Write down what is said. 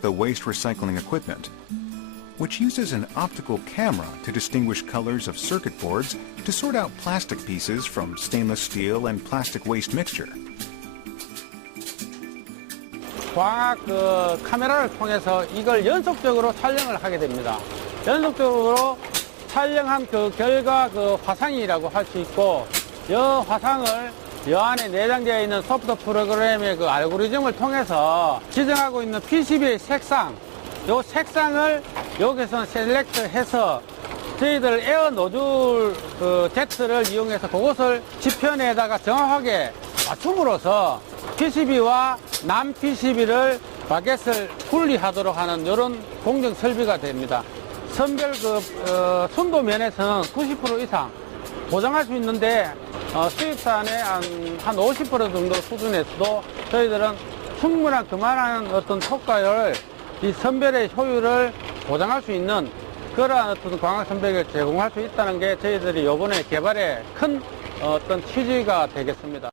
the waste recycling equipment, which uses an optical camera to distinguish colors of circuit boards to sort out plastic pieces from stainless steel and plastic waste mixture. 광학 그 카메라를 통해서 이걸 연속적으로 촬영을 하게 됩니다. 연속적으로 촬영한 그 결과 그 화상이라고 할 수 있고 이 화상을 이 안에 내장되어 있는 소프트 프로그램의 그 알고리즘을 통해서 지정하고 있는 PCB의 색상, 이 색상을 여기서 셀렉트해서 저희들 에어 노즐 그 Z를 이용해서 그것을 지편에다가 정확하게 맞춤으로써 PCB와 남 PCB를 바켓을 분리하도록 하는 이런 공정 설비가 됩니다. 선별 그 어, 순도 면에서는 90% 이상 보장할 수 있는데 어, 수입산의 한, 한 50% 정도 수준에서도 저희들은 충분한 그만한 어떤 효과를 이 선별의 효율을 보장할 수 있는 그러한 어떤 광학 선별을 제공할 수 있다는 게 저희들이 이번에 개발의 큰 어떤 취지가 되겠습니다.